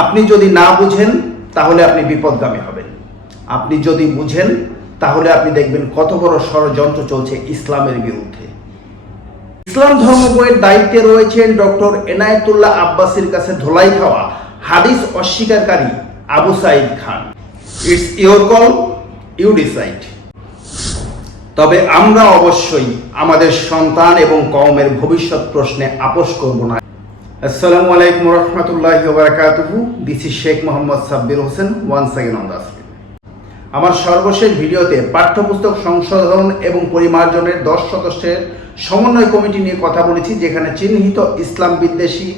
আপনি যদি না বুঝেন তাহলে আপনি বিপদগামী হবেন। আপনি যদি বুঝেন তাহলে আপনি দেখবেন কত বড় ষড়যন্ত্র চলছে ইসলামের বিরুদ্ধে। ইসলাম ধর্ম বইয়ের দায়িত্বে রয়েছেন ডক্টর এনায়েতুল্লাহ আব্বাসীর কাছে ধোলাই খাওয়া হাদিস অস্বীকারী Abu Saeed Khan. It's your call, you decide. তবে আমরা অবশ্যই আমাদের সন্তান এবং কওমের ভবিষ্যৎ প্রশ্নে আপোষ করব না। আসসালামু আলাইকুম রহমতুল্লাহি ওয়া বারাকাতুহু। This is Sheikh Mohammad Sabbir Hossain once again on the screen. আমার সর্বশেষ ভিডিওতে পাঠ্যপুস্তক সংশোধন এবং পরিমার্জনের 10 সদস্যের সমন্বয় কমিটি নিয়ে কথা বলেছি, যেখানে চিহ্নিত ইসলাম বিদ্বেষী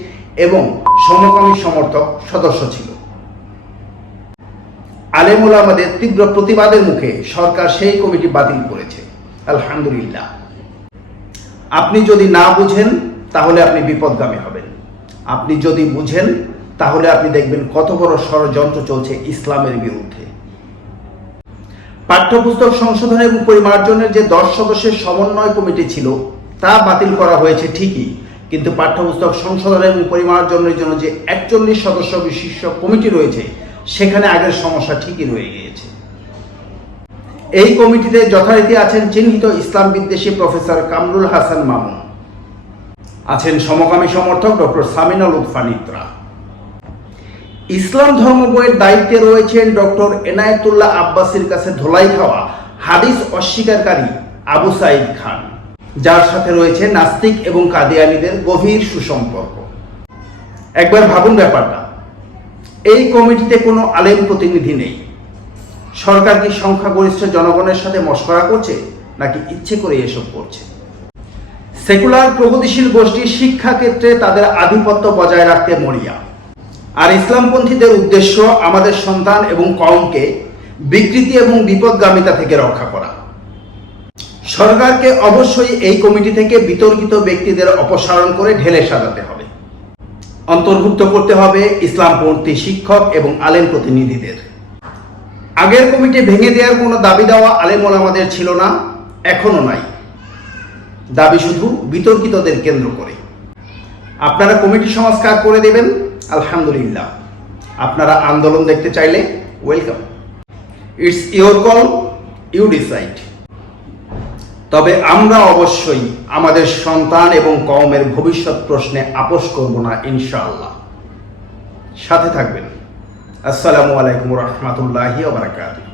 এবং সমকামী সমর্থক সদস্য ছিল। আলেম ওলামাদের তীব্র প্রতিবাদের মুখে সরকার সেই কমিটি বাতিল করেছে। আলহামদুলিল্লাহ। আপনি যদি না বুঝেন তাহলে আপনি বিপদগামী হবেন। আপনি যদি বুঝেন তাহলে আপনি দেখবেন কত বড় ষড়যন্ত্র চলছে ইসলামের বিরুদ্ধে। পাঠ্যপুস্তক সংশোধন এবং পরিমার্জনের যে 10 সদস্যের সমন্বয় কমিটি ছিল তা বাতিল করা হয়েছে ঠিকই, কিন্তু পাঠ্যপুস্তক সংশোধন এবং পরিমার্জনের জন্য যে 41 সদস্য বিশিষ্ট কমিটি রয়েছে সেখানে আগের সমস্যা ঠিকই রয়ে গিয়েছে। এই কমিটিতে যথারীতি আছেন চিহ্নিত ইসলাম বিদ্বেষী প্রফেসর কামরুল হাসান মামুন, আছেন সমকামী সমর্থক ডক্টর সামিনা লুৎফা নিত্রা। ইসলাম ধর্ম বইয়ের দায়িত্বে রয়েছেন ডক্টর এনায়েতুল্লাহ আব্বাসীর কাছে ধোলাই খাওয়া হাদিস অস্বীকারী আবু সাঈদ খান, যার সাথে রয়েছে নাস্তিক এবং কাদিয়ানীদের গভীর সুসম্পর্ক। একবার ভাবুন ব্যাপারটা, এই কমিটিতে কোনো আলেম প্রতিনিধি নেই। সরকার কি সংখ্যাগরিষ্ঠ জনগণের সাথে মশকরা করছে, নাকি ইচ্ছে করে এসব করছে? সেকুলার প্রগতিশীল গোষ্ঠী শিক্ষা ক্ষেত্রে তাদের আধিপত্য বজায় রাখতে মরিয়া, আর ইসলামপন্থীদের উদ্দেশ্য আমাদের সন্তান এবং কওমকে বিকৃতি এবং বিপদগামিতা থেকে রক্ষা করা। সরকারকে অবশ্যই এই কমিটি থেকে বিতর্কিত ব্যক্তিদের অপসারণ করে ঢেলে সাজাতে হবে। অন্তর্ভুক্ত করতে হবে ইসলামপন্থী শিক্ষক এবং আলেম প্রতিনিধিদের। আগের কমিটি ভেঙে দেওয়ার কোনো দাবি দেওয়া আলেম ওলামাদের ছিল না, এখনো নাই। দাবি শুধু বিতর্কিতদের কেন্দ্র করে। আপনারা কমিটি সংস্কার করে দেবেন, আলহামদুলিল্লাহ। আপনারা আন্দোলন দেখতে চাইলে welcome. It's your call, you decide. তবে আমরা অবশ্যই আমাদের সন্তান এবং কওমের ভবিষ্যৎ প্রশ্নে আপোষ করব না, ইনশাআল্লাহ। সাথে থাকবেন। আসসালামু আলাইকুম রহমতুল্লাহি ওয়া বারাকাতুহু।